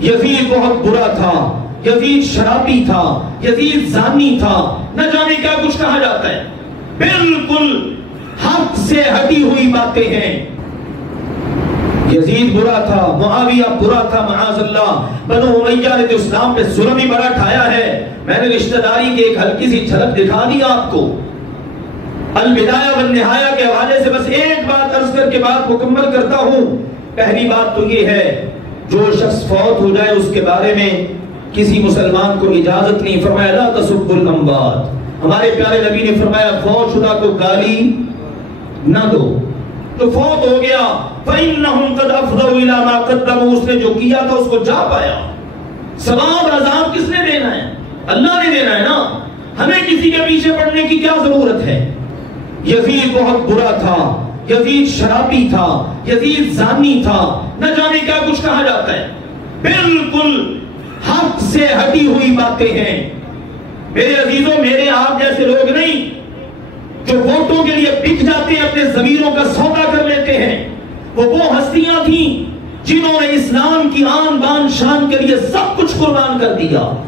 یزید بہت برا تھا، یزید شرابی تھا، یزید زانی تھا، نہ جانے کیا کچھ کہا جاتا ہے، بالکل حق سے ہٹی ہوئی باتیں ہیں۔ یزید برا تھا، معاویہ برا تھا، معاذ اللہ، بنو امیہ نے تو اسلام پہ ظلم ہی بڑا ٹھایا ہے۔ میں نے رشتہ داری کی ایک ہلکی سی جھلک دکھا دی آپ کو۔ البدایہ والنہایہ کے حوالے سے بس ایک بات عرض کر کے بات مکمل کرتا ہوں۔ پہلی بات تو یہ ہے، جو شخص فوت ہو جائے اس کے بارے میں کسی مسلمان کو اجازت نہیں، فرمایا لا تسبوا الاموات۔ ہمارے پیارے نبی نے فرمایا فوت شدہ کو گالی نہ دو۔ تو فوت ہو گیا، فَإِنَّهُمْ قَدْ أَفْضَوْا إِلَى مَا قَدَّمُوا، اس نے جو کیا تھا اس کو جا پایا۔ ثواب عذاب کس نے دینا ہے؟ اللہ نے دینا ہے نا، ہمیں کسی کے پیچھے پڑنے کی کیا ضرورت ہے؟ یزید بہت برا تھا، یزید شرابی تھا، یزید زانی تھا، نہ جانے کیا کچھ کہا جاتا ہے، بالکل حق سے ہٹی ہوئی باتیں ہیں۔ میرے عزیزوں، میرے آپ جیسے لوگ نہیں جو ووٹوں کے لیے بک جاتے ہیں، اپنے ضمیروں کا سودا کر لیتے ہیں، وہ ہستیاں تھیں جنہوں نے اسلام کی آن بان شان کے لیے سب کچھ قربان کر دیا۔